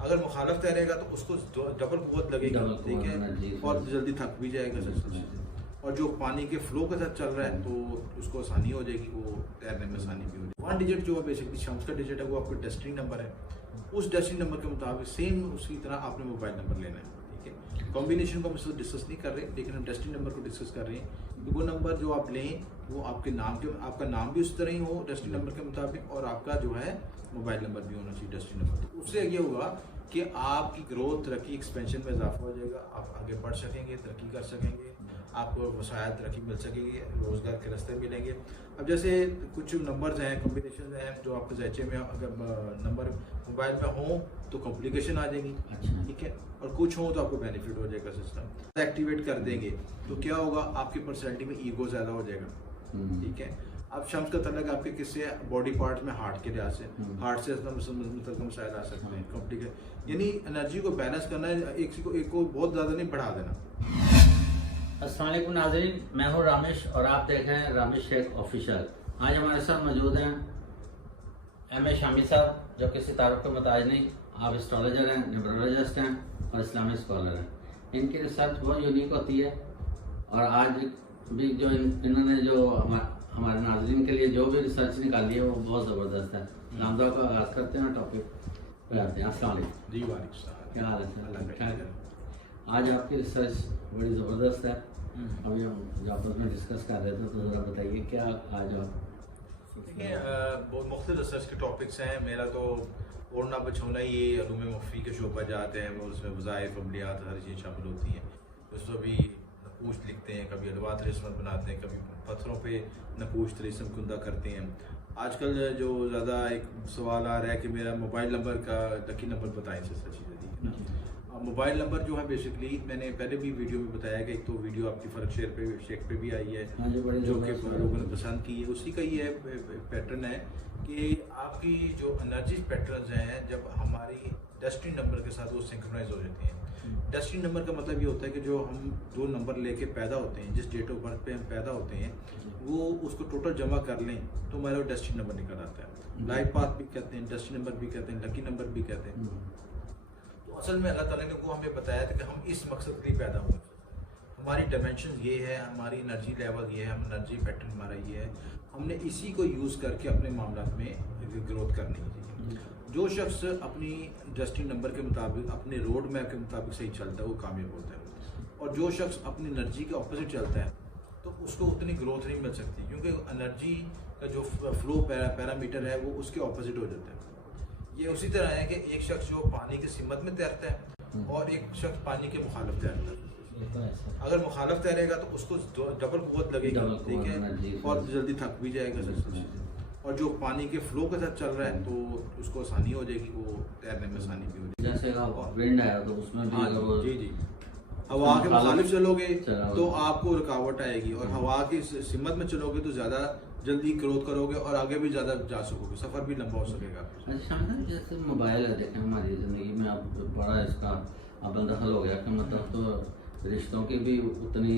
अगर मुखालफ तैरेगा तो उसको डबल कुव्वत लगेगी, ठीक है, और जल्दी थक भी जाएगा सच। और जो पानी के फ्लो के साथ चल रहा है तो उसको आसानी हो जाएगी, वो तैरने में आसानी भी हो जाएगी। 1 डिजिट जो है बेसिकली शम्स का डिजिट है, वो आपका डेस्टिनी नंबर है। उस डेस्टिनी नंबर के मुताबिक सेम उसी तरह आपने मोबाइल नंबर लेना है, ठीक है। कॉम्बिनेशन को हम डिस्कस नहीं कर रहे, लेकिन हम डेस्टिनी नंबर को डिस्कस कर रहे हैं कि वो नंबर जो आप लें वो आपके नाम के, आपका नाम भी उस तरह ही हो डेस्टिनी नंबर के मुताबिक, और आपका जो है मोबाइल नंबर भी होना चाहिए डेस्टिनी नंबर। तो उससे ये होगा कि आपकी ग्रोथ, तरक्की, एक्सपेंशन में इजाफा हो जाएगा, आप आगे बढ़ सकेंगे, तरक्की कर सकेंगे, आपको वसायत तरक्की मिल सकेगी, रोज़गार के रास्ते मिलेंगे। अब जैसे कुछ नंबर्स हैं, कॉम्बिनेशन हैं जो आपके ज़ैचे में अगर नंबर मोबाइल में हों तो कॉम्प्लिकेशन आ जाएगी, ठीक है, और कुछ हों तो आपको बेनिफिट हो जाएगा। सिस्टम एक्टिवेट कर देंगे तो क्या होगा, आपकी पर्सनैलिटी में ईगो ज़्यादा हो जाएगा, ठीक है। अब शम्स का तलक आपके किससे, बॉडी पार्ट में हार्ट के लिहाज से, हार्ट से मसाइल आ सकते हैं, कॉम्प्लिकेट, यानी एनर्जी को बैलेंस करना है, एक को बहुत ज़्यादा नहीं बढ़ा देना। अस्सलाम वालेकुम नाज़रीन, मैं हूँ रामेश और आप देख रहे हैं रामेश शेख ऑफिशियल। आज हमारे साथ मौजूद हैं एम.ए. शामी साहब, जो किसी तारुफ का मुताज नहीं, आप एस्ट्रोलॉजर हैं, न्यूमरोलॉजिस्ट हैं और इस्लामिक स्कॉलर हैं। इनकी रिसर्च बहुत यूनिक होती है और आज भी जो इन्होंने जो हमारे नाज़रीन के लिए जो भी रिसर्च निकाली है वो बहुत ज़बरदस्त है। नामदा का आगाज़ करते हैं, टॉपिक पे आते हैं। अस्सलाम वालेकुम जी, वालेकुम, क्या हाल है सर? आज आपकी रिसर्च बड़ी ज़बरदस्त है। अभी हम जो आपस में डिस्कस कर रहे थे तो ज़रा बताइए क्या आज आप। देखिए, बहुत मुख्तलिफ रिसर्च के टॉपिक्स हैं। मेरा तो ओढ़ना बछौना ही अलूम मुफ़ी के शोबा जाते हैं, वो उसमें वज़ाइफ, अमलियात, हर चीज़ शामिल होती हैं। उसमें भी नकूश लिखते हैं, कभी अलवात रस्म बनाते हैं, कभी पत्थरों पे नकूश तलीसम कुंदा करते हैं। आजकल जो ज़्यादा एक सवाल आ रहा है कि मेरा मोबाइल नंबर का लकी नंबर बताएं, से सच्ची जल्दी। मोबाइल नंबर जो है बेसिकली मैंने पहले भी वीडियो में बताया कि एक तो वीडियो आपकी फ़र्क शेख पे भी आई है, जो कि लोगों ने पसंद की है। उसी का ये पैटर्न है कि आपकी जो एनर्जी पैटर्न्स हैं, जब हमारी डेस्टिनी नंबर के साथ वो सिंक्रोनाइज हो जाते हैं। डेस्टिनी नंबर का मतलब ये होता है कि जो हम जो नंबर लेके पैदा होते हैं, जिस डेट ऑफ बर्थ पे हम पैदा होते हैं, वो उसको टोटल जमा कर लें तो हमारा डेस्टिनी नंबर निकल आता है। लाइफ पाथ भी कहते हैं, डेस्टिनी नंबर भी कहते हैं, लकी नंबर भी कहते हैं। तो असल में अल्लाह ताला ने वो हमें बताया था कि हम इस मकसद के लिए पैदा हुए, हमारी डायमेंशन ये है, हमारी एनर्जी लेवल ये है, हम एनर्जी पैटर्न हमारा ये है, हमने इसी को यूज़ करके अपने मामला में ग्रोथ करनी है। जो शख्स अपनी डेस्टिनी नंबर के मुताबिक, अपने रोड मैप के मुताबिक सही चलता है, वो कामयाब होता है। और जो शख्स अपनी एनर्जी के ऑपोजिट चलता है तो उसको उतनी ग्रोथ नहीं मिल सकती, क्योंकि एनर्जी का जो फ्लो पैरामीटर है वो उसके ऑपोजिट हो जाता है। ये उसी तरह है कि एक शख्स जो पानी की सिमत में तैरता है और एक शख्स पानी के मुखालिफ तैरता है। अगर मुखालिफ तैरेगा तो उसको डबल कुव्वत लगेगी, ठीक है, और जल्दी थक भी जाएगा सच। और जो पानी के फ्लो के साथ चल रहा है तो उसको आसानी हो जाएगी, वो तैरने में आसानी भी हो जाएगी। जैसे विंड है तो उसमें भी जी, हवा के मुखालिफ चलोगे तो आपको रुकावट आएगी, और हवा की सिमत में चलोगे तो ज़्यादा जल्दी ग्रोथ करोगे और आगे भी ज़्यादा जा सकोगे, सफ़र भी लंबा हो सकेगा। अच्छा, जैसे मोबाइल है, देखें हमारी ज़िंदगी में अब बड़ा इसका अब दखल हो गया कि मतलब तो रिश्तों की भी उतनी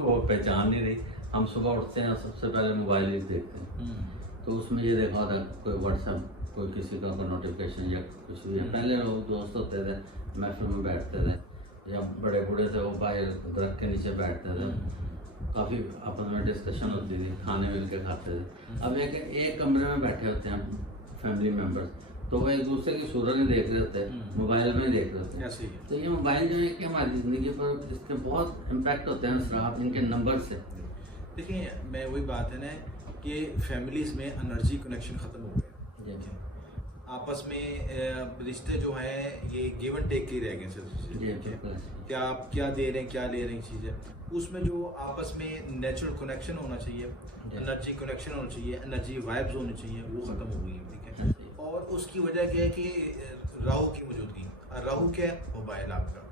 वो पहचान नहीं रही। हम सुबह उठते हैं सबसे पहले मोबाइल ही देखते हैं, तो उसमें ये देखा था कोई व्हाट्सएप, कोई किसी का कोई नोटिफिकेशन या कुछ भी। पहले लोग दोस्त होते थे, महफिल में बैठते थे, या बड़े बूढ़े थे वो बाहर दरख्त के नीचे बैठते थे, काफ़ी आपस में डिस्कशन होती थी, खाने मिल के खाते थे। अब एक कमरे में बैठे होते हैं फैमिली मेम्बर्स, तो वह एक दूसरे की सूरत नहीं देख रहे होते, मोबाइल में ही देख रहे होते हैं। तो ये मोबाइल जो है कि हमारी ज़िंदगी पर इसके बहुत इम्पैक्ट होते हैं असरात इनके नंबर से। देखिए, मैं वही बात है ना कि फैमिलीज़ में एनर्जी कनेक्शन ख़त्म हो गया, आपस में रिश्ते जो हैं ये गिव एंड टेक के रह गए सिर्फ, क्या आप क्या दे रहे हैं, क्या ले रहे हैं चीज़ें। उसमें जो आपस में नेचुरल कनेक्शन होना चाहिए, एनर्जी कनेक्शन होना चाहिए, एनर्जी वाइब्स होनी चाहिए, वो ख़त्म हो गई है, ठीक है। और उसकी वजह क्या है कि राहु की मौजूदगी। राहु क्या है? मोबाइल आपका,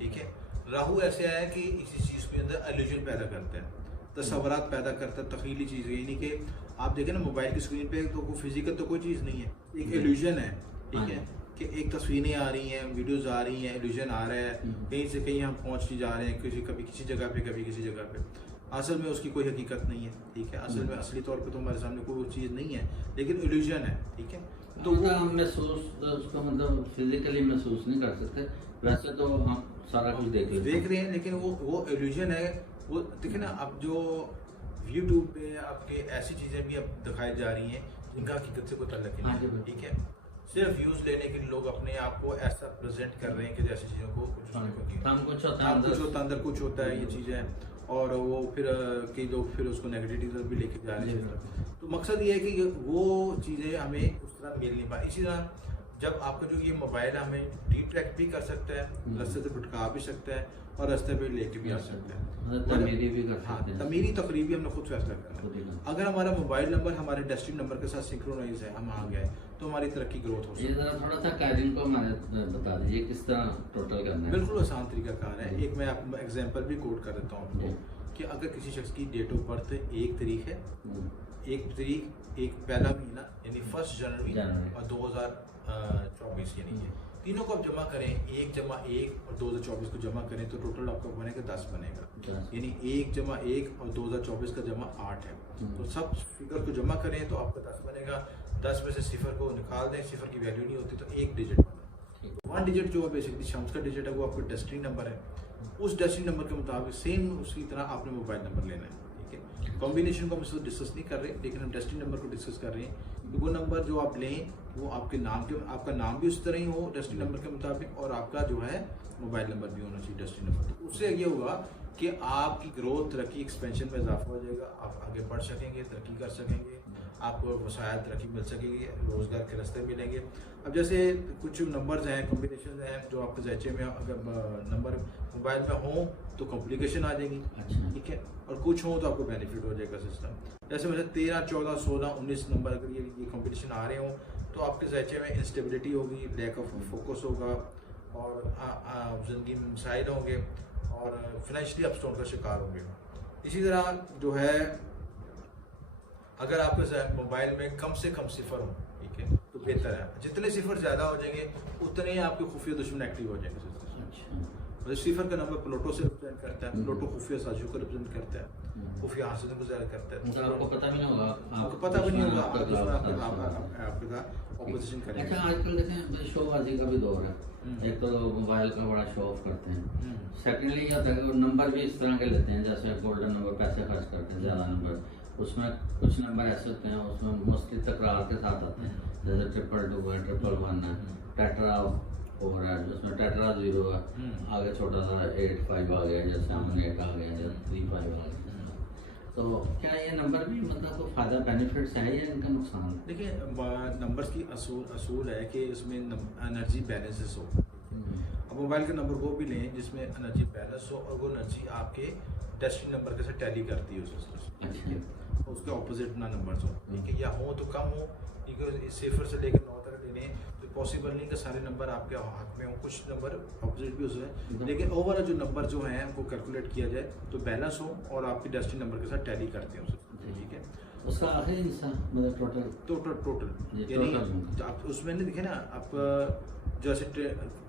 ठीक है। राहु ऐसे आया कि इसी चीज़ के अंदर इल्यूजन पैदा करता है, तस्वुरात पैदा करता है, तख्यली चीज़, यानी कि आप देखें ना मोबाइल की स्क्रीन पे तो कोई फिजिकल तो कोई चीज़ नहीं है, एक इल्यूजन है, ठीक है, कि एक तस्वीरें आ रही हैं, वीडियोस आ रही हैं, इल्यूजन आ रहा है, कहीं से कहीं हम पहुंच जा रहे हैं, कभी किसी जगह पे, कभी किसी जगह पे। असल में उसकी कोई हकीकत नहीं है, ठीक है। असल में असली तौर पे तो हमारे सामने कोई चीज़ नहीं है, लेकिन इल्यूजन है, ठीक है। तो मतलब हम महसूस उसको मतलब फिजिकली महसूस नहीं कर सकते, वैसे तो हम सारा कुछ देख रहे हैं, लेकिन वो इल्यूजन है। वो देखिए ना, अब जो यूट्यूब पे आपके ऐसी चीज़ें भी अब दिखाई जा रही हैं जिनका हकीकत से कोई ताल्लुक नहीं है, ठीक है। सिर्फ व्यूज लेने के लिए लोग अपने आप को ऐसा प्रेजेंट कर रहे हैं कि जैसी चीज़ों को कुछ होता है, अंदर कुछ होता है, ये चीज़ें। और वो फिर कई लोग फिर उसको नेगेटिव तरफ भी लेके जा रहे हैं। तो मकसद ये है कि वो चीज़ें हमें उस तरह मिल नहीं पाई। इसी तरह जब आपका जो ये मोबाइल है हमें डिट्रैक्ट भी कर सकता है, रास्ते से भटका भी सकता है और रास्ते पे लेके भी आ सकता है, तमीरी भी कर सकते हैं। तमीरी तकरीबी हमने खुद फैसला करना है। अगर हमारा मोबाइल नंबर हमारे डेस्टिनी नंबर के साथ सिंक्रोनाइज है, हम आ गए, तो हमारी तरक्की ग्रोथ हो सकती है। थोड़ा सा कायदे को हमें बता दीजिए किस तरह टोटल करना है। बिल्कुल आसान तरीका कार है। एक मैं आपको एग्जांपल भी कोट कर देता हूँ आपको कि अगर किसी शख्स की डेट ऑफ बर्थ 1 तारीख है, 1 तारीख एक पहला महीना यानी 1 जनवरी और 2024 यानी ये तीनों को आप जमा करें, 1 जमा 1 और 2024 को जमा करें तो टोटल आपका बनेगा 10 बनेगा। यानी 1 जमा 1 और 2024 का जमा 8 है। तो सब फिगर को जमा करें तो आपका 10 बनेगा। 10 में से सिफर को निकाल दें, सिफर की वैल्यू नहीं होती तो 1 डिजिट बना। 1 डिजिट जो बेसिकली शम्स का डिजिट है वो आपका डेस्टिनी नंबर है। उस डेस्टिनी नंबर के मुताबिक सेम उसी तरह आपने मोबाइल नंबर लेना है, ठीक है। कॉम्बिनेशन को हम डिस्कस नहीं कर रहे, लेकिन हम डेस्टिनी नंबर को डिस्कस कर रहे हैं कि वो नंबर जो आप लें वो आपके नाम के, आपका नाम भी उस तरह ही हो डेस्टिनी नंबर के मुताबिक और आपका जो है मोबाइल नंबर भी होना चाहिए डेस्टिनी नंबर। तो उससे ये होगा कि आपकी ग्रोथ, तरक्की, एक्सपेंशन में इजाफा हो जाएगा, आप आगे बढ़ सकेंगे, तरक्की कर सकेंगे, आपको वसायल तरक्की मिल सकेगी, रोज़गार के रास्ते मिलेंगे। अब जैसे कुछ नंबर्स हैं, कॉम्बिनेशन हैं जो आपके ज़ैचे में अगर नंबर मोबाइल में हो तो कॉम्प्लिकेशन आ जाएगी, ठीक है, और कुछ हो तो आपको बेनिफिट हो जाएगा सिस्टम। जैसे मतलब 13, 14, 16, 19 नंबर अगर ये कॉम्पिटिशन आ रहे हों तो आपके ज़ैचे में इंस्टेबिलिटी होगी, लैक ऑफ फोकस होगा और ज़िंदगी में मसाइल होंगे और फाइनेंशियली अपस्टोन का शिकार होंगे। इसी तरह जो है अगर आपके मोबाइल में कम से कम सिफर हो, ठीक है, तो बेहतर है। जितने सिफर ज़्यादा हो जाएंगे उतने ही आपके खुफिया दुश्मन एक्टिव हो जाएंगे। मतलब सिफर का नंबर प्लूटो से रिप्रेजेंट करता है, प्लूटो खुफिया साजिशों को रिप्रेजेंट करता है, खुफिया हासिलों को ज़्यादा करता है। आपको पता भी नहीं होगा, आपको पता भी नहीं होगा आपका ऑपोजिशन करेगा। अच्छा, आजकल देखें शोबाजी का भी दौर है। एक तो लोग मोबाइल का बड़ा शो ऑफ करते हैं, सेकेंडली ये होता है कि नंबर भी इस तरह के लेते हैं जैसे गोल्डन नंबर, पैसे खर्च करते हैं ज़्यादा नंबर, उसमें कुछ नंबर ऐसे होते हैं उसमें मोस्टली तकरार के साथ आते हैं, जैसे 222 है, 111 है, टेट्रा ओवर है जिसमें टेट्रा 0 है, आगे छोटा सा 85 आ गया, जैसे 78 आ गया, जैसे 35 आ गया। तो क्या ये नंबर भी मतलब कोई फ़ायदा बेनिफिट्स है या इनका नुकसान? देखिए, नंबर्स की असूल है कि इसमें एनर्जी बैलेंसेस हो। अब मोबाइल के नंबर वो भी लें जिसमें एनर्जी बैलेंस हो और वो एनर्जी आपके डेस्टिनी नंबर के साथ टैली करती है उस सिस्टम, उसके ऑपोजिट ना नंबर्स हो, ठीक है, या हो तो कम हो, क्योंकि 0 से लेकर 9 तक लेने तो पॉसिबल नहीं कि सारे नंबर आपके हाथ में हो, कुछ नंबर ऑपोजिट भी हो सकते हैं, लेकिन ओवरऑल जो नंबर जो हैं उनको कैलकुलेट किया जाए तो बैलेंस हो और आपकी डेस्टिनी नंबर के साथ टैली करते हैं, ठीक है। उसका आखिरी हिस्सा मतलब टोटल यानी आप उसमें नहीं दिखे ना, आप जैसे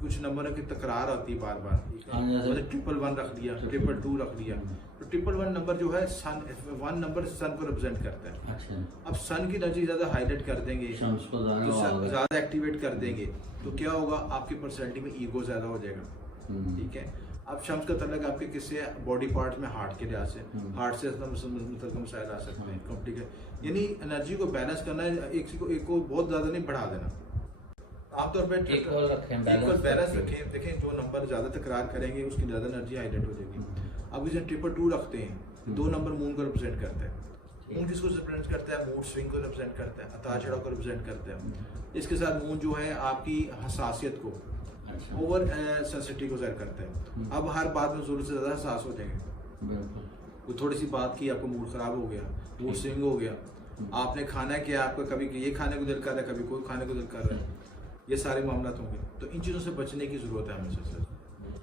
कुछ नंबरों की तकरार आती है बार बार, मतलब 111 रख दिया, 222 रख दिया, तो 111 नंबर जो है सन 1 नंबर सन को रिप्रेजेंट करता है। अच्छा, अब सन की एनर्जी ज़्यादा हाईलाइट कर देंगे, ज़्यादा एक्टिवेट कर देंगे तो क्या होगा, आपकी पर्सनैलिटी में ईगो ज़्यादा हो जाएगा, ठीक है। अब शम्स का तल्लक आपके किससे, बॉडी पार्ट में हार्ट के लिहाज से, हार्ट से मतलब मसाइल आ सकते हैं, कॉम्प्लिकेट। यानी एनर्जी को बैलेंस करना है, एक को बहुत ज़्यादा नहीं बढ़ा देना, आमतौर पर इक्वल बैलेंस रखें। देखें जो नंबर ज़्यादा तकरार करेंगे उसकी ज़्यादा एनर्जी हाईलाइट हो जाएगी। अब इसे 222 रखते हैं, 2 नंबर मून को रिप्रेजेंट करता है, मून किसको रिप्रेजेंट करता है, मूड स्विंग को रिप्रेजेंट करता है, उतार चढ़ाव को रिप्रेजेंट करता है। इसके साथ मून जो है आपकी हसासियत को, ओवर सेंसिटिव को ज़ाहिर करता है। अब हर बात में ज़रूरत से ज़्यादा हसास हो जाएंगे, वो थोड़ी सी बात की आपको मूड ख़राब हो गया, मूड स्विंग हो गया, आपने खाना किया, आपका कभी ये खाने को दिल कर रहा है, कभी कोई खाने को दिल कर रहा है, ये सारे मामला होंगे। तो इन चीज़ों से बचने की ज़रूरत है हमेशा।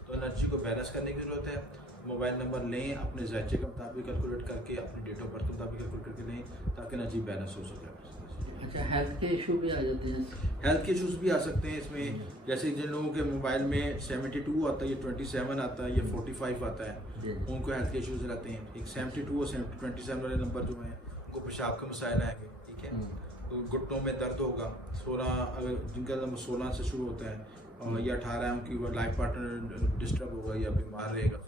तो एनर्जी को बैलेंस करने की ज़रूरत है। मोबाइल नंबर लें, अपने ज़ायचे के मुताबिक कैलकुलेट करके, अपनी डेट ऑफ बर्थ के मुताबिक कैलकुलेट करके लें ताकि एनर्जी बैलेंस हो सके। अच्छा, हेल्थ के इशू भी आ जाते हैं? हेल्थ के इशूज़ भी आ सकते हैं इसमें, जैसे जिन लोगों के मोबाइल में 72 आता है, ये 27 आता है, ये 45 आता है, उनको हेल्थ के इशूज़ रहते हैं। एक 72 और 27 वाले नंबर जो हैं उनको पेशाब के मसाइल आएंगे, ठीक है। घुटनों में दर्द होगा, 16 अगर जिनका नंबर 16 से शुरू होता है या 18 उनकी लाइफ पार्टनर डिस्टर्ब होगा या बीमार रहेगा,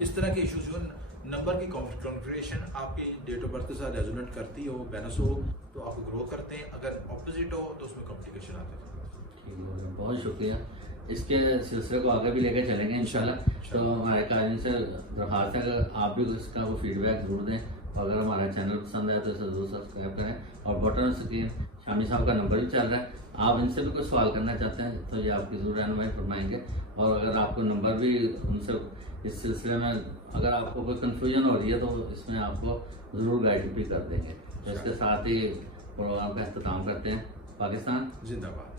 इस तरह के इश्यूज जो नंबर की कॉन्फ़िगरेशन आपकी डेट ऑफ बर्थ के साथ रेजोनेट करती हो, बैलेंस हो तो आपको ग्रो करते हैं, अगर ऑपोजिट हो तो उसमें कॉम्प्लिकेशन आते हैं। बहुत शुक्रिया। इसके सिलसिले को आगे भी लेकर चलेंगे इंशाल्लाह। तो हमारे कायदे से दरख्वास्त है अगर आप भी इसका वो फीडबैक जरूर दें, और अगर हमारा चैनल पसंद आए तो इसे जरूर सब्सक्राइब करें। और बटन स्क्रीन शामी साहब का नंबर भी चल रहा है, आप इनसे भी कोई सवाल करना चाहते हैं तो ये आपकी जरूर रहनुमाई फरमाएंगे। और अगर आपको नंबर भी उनसे इस सिलसिले में अगर आपको कोई कन्फ्यूजन हो रही है तो इसमें आपको ज़रूर गाइड भी कर देंगे। तो इसके साथ ही प्रोग्राम का अख्ताम करते हैं। पाकिस्तान जिंदाबाद।